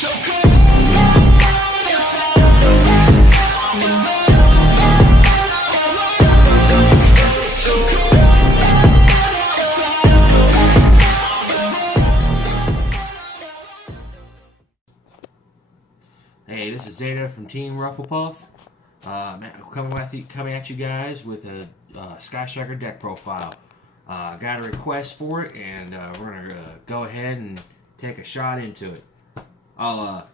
Hey, this is Zeta from Team Rufflepuff. Coming at you guys with a Sky Striker deck profile. Got a request for it, and we're gonna go ahead and take a shot into it. The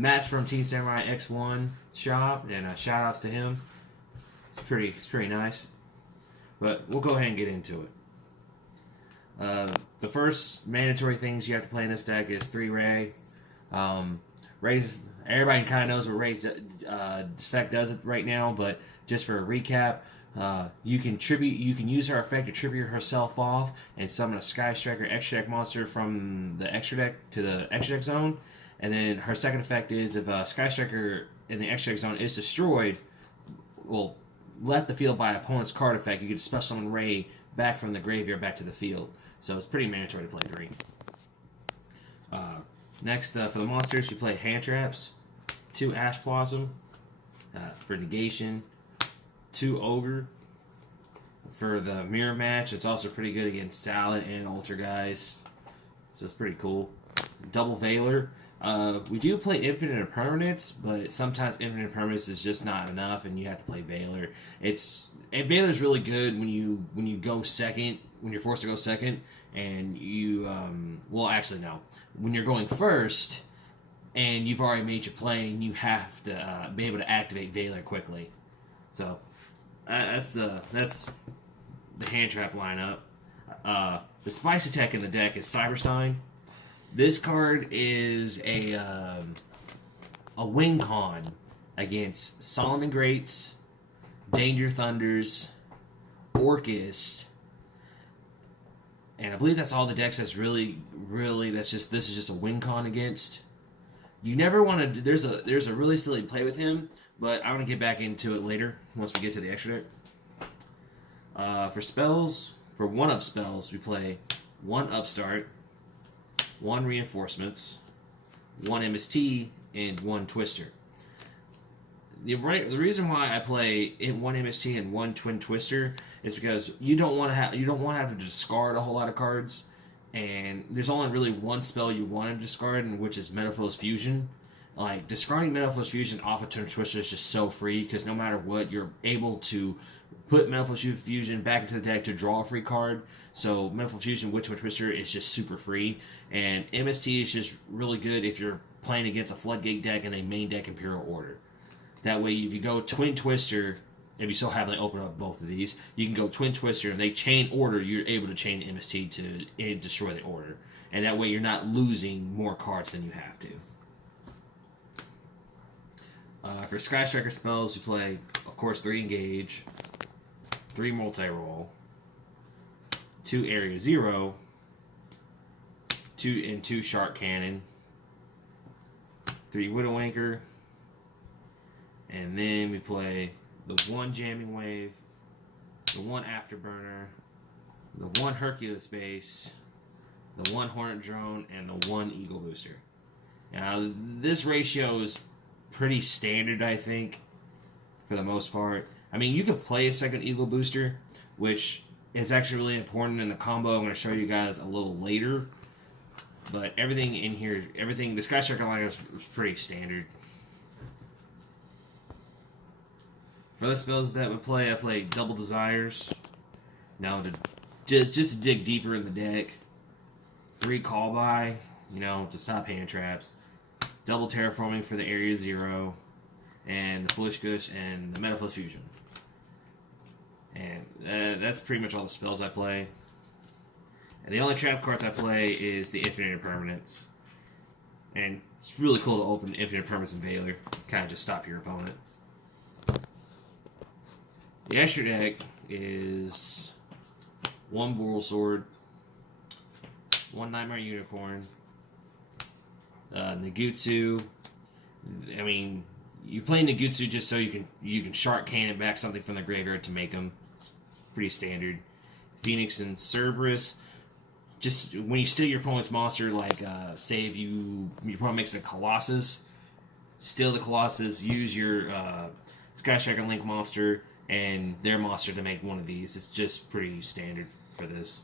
Matt's from Team Samurai X1 shop, and shout outs to him. It's pretty nice. But we'll go ahead and get into it. The first mandatory things you have to play in this deck is 3 Ray. Ray's, everybody kind of knows what Ray's effect does right now, but just for a recap, you can use her effect to tribute herself off and summon a Sky Striker extra deck monster from the extra deck to the extra deck zone. And then her second effect is if a Sky Striker in the extra deck zone is destroyed, well, left the field by an opponent's card effect, you can special summon Ray back from the graveyard back to the field. So it's pretty mandatory to play 3. Next, for the monsters, you play Hand Traps, 2 Ash Blossom for negation, 2 Ogre. For the mirror match, it's also pretty good against Salad and Altergeist, so it's pretty cool. Double Veiler. We do play Infinite Impermanence, but sometimes Infinite Impermanence is just not enough, and you have to play Veiler. Veiler's really good when you go second, when you're forced to go second, and you well, actually no, when you're going first, and you've already made your play, and you have to be able to activate Veiler quickly. So that's the hand trap lineup. The spice attack in the deck is Cyberstein. This card is a win con against Solomon Greats, Danger Thunders, Orcust, and I believe that's all the decks that's really this is just a win con against. You never want to. There's a really silly play with him, but I want to get back into it later once we get to the extra deck. For spells, for 1-up spells, we play 1 Upstart, 1 Reinforcements, 1 MST, and 1 Twister. The reason why I play 1 MST and 1 Twin Twister is because you don't want to have to discard a whole lot of cards, and there's only really one spell you want to discard, and which is Metalfoes Fusion. Like, discarding Metalfoes Fusion off a Twin Twister is just so free, because no matter what, you're able to put Metalfoes Fusion back into the deck to draw a free card. So Metalfoes Fusion with Twin Twister is just super free, and MST is just really good if you're playing against a Floodgate deck and a main deck Imperial Order. That way, if you go Twin Twister, if you still haven't opened up both of these, you can go Twin Twister, and they chain Order, you're able to chain MST to destroy the Order. And that way, you're not losing more cards than you have to. For Sky Striker spells, you play, of course, 3 Engage, 3 Multi-Roll, 2 Area 0, 2 Shark Cannon, 3 Widow Anchor, and then we play the 1 Jamming Wave, the 1 Afterburner, the 1 Hercules Base, the 1 Hornet Drone, and the 1 Eagle Booster. Now, this ratio is pretty standard, I think, for the most part. I mean, you could play a second Eagle Booster, which is actually really important in the combo I'm going to show you guys a little later. But everything in here, the Sky Striker lineup is pretty standard. For the spells that I play Double Desires. Now, just to dig deeper in the deck. 3 Call By, to stop hand traps. Double Terraforming for the Area 0. And the Foolish Gush and the Metalfoes Fusion. And that's pretty much all the spells I play. And the only trap cards I play is the Infinite Impermanence. And it's really cool to open Infinite Impermanence and Veiler. Kind of just stop your opponent. The extra deck is 1 Boral Sword, 1 Nightmare Unicorn, Nagutsu. I mean, you play Nagutsu just so you can Shark Cannon back something from the graveyard to make them. It's pretty standard. Phoenix and Cerberus. just when you steal your opponent's monster, like say if your opponent makes a Colossus, steal the Colossus, use your Sky Striker Link monster and their monster to make one of these. It's just pretty standard for this.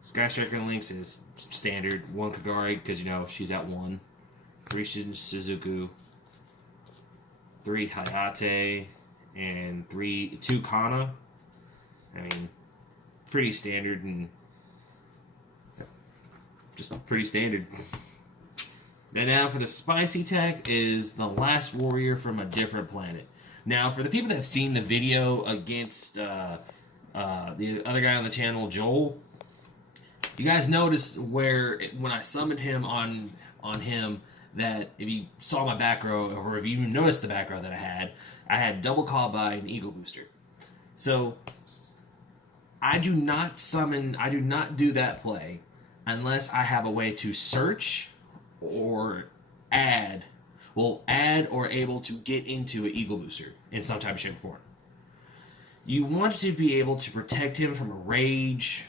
Sky Striker Links is standard. 1 Kagari, because she's at 1. 3 Shizuku. 3 Hayate. And 2 Kana. I mean, pretty standard and just pretty standard. And now for the spicy tech is the last warrior from a different planet. Now, for the people that have seen the video against the other guy on the channel, Joel, you guys noticed where when I summoned him on him, that if you saw my back row, or if you even noticed the back row that I had double call by an Eagle Booster. So I do not do that play unless I have a way to search or add or able to get into an Eagle Booster in some type of shape or form. You want to be able to protect him from a Rage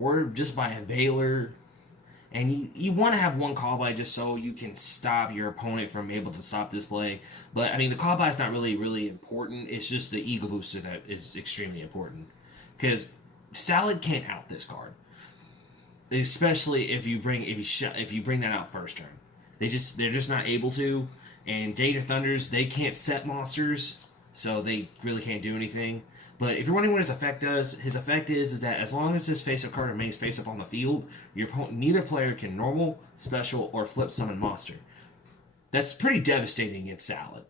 or just by a Veiler. And you want to have 1 call by just so you can stop your opponent from able to stop this play. But, I mean, the call by is not really important. It's just the Eagle Booster that is extremely important. Because Salad can't out this card. Especially if you bring that out first turn. They're just not able to. And Danger Thunders, they can't set monsters, so they really can't do anything. But if you're wondering what his effect does, his effect is that as long as his face-up card remains face-up on the field, your opponent, neither player can normal, special, or flip summon monster. That's pretty devastating against Salad.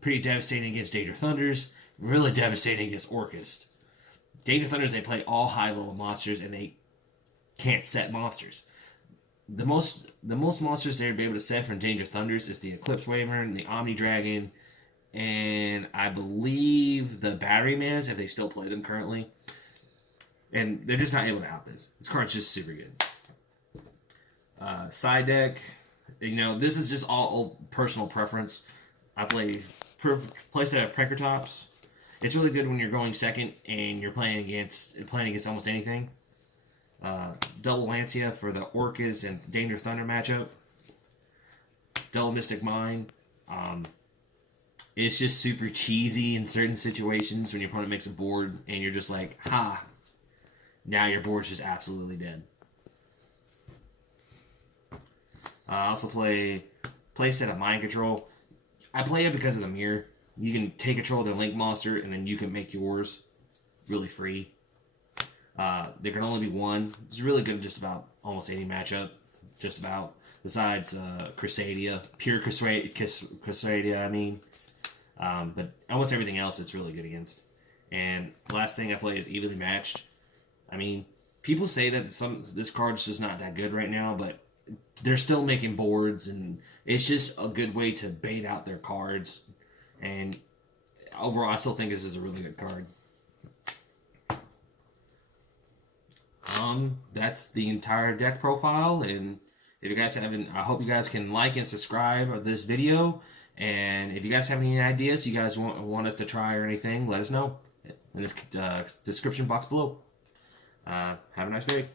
Pretty devastating against Danger Thunders. Really devastating against Orcust. Danger Thunders, they play all high-level monsters, and they can't set monsters. The most monsters they'd be able to set from Danger Thunders is the Eclipse Wyvern, the Omni Dragon, and I believe the Battery Mans, if they still play them currently. And they're just not able to out this. This card's just super good. Side deck, this is just all personal preference. I play set of Prekertops. It's really good when you're going second and you're playing against almost anything. Double Lancia for the Orcas and Danger Thunder matchup. Double Mystic Mine. It's just super cheesy in certain situations when your opponent makes a board and you're just like, ha, now your board's just absolutely dead. I also play set of Mind Control. I play it because of the mirror. You can take control of their Link monster and then you can make yours. It's really free. There can only be 1. It's really good in just about almost any matchup. Just about. Besides Crusadia. Pure Crusadia, I mean. But almost everything else it's really good against. And the last thing I play is Evenly Matched. I mean, people say that this card's just not that good right now, but they're still making boards, and it's just a good way to bait out their cards. And overall, I still think this is a really good card. That's the entire deck profile, and if you guys haven't, I hope you guys can like and subscribe to this video. And if you guys have any ideas you guys want us to try or anything, let us know in the description box below. Have a nice day.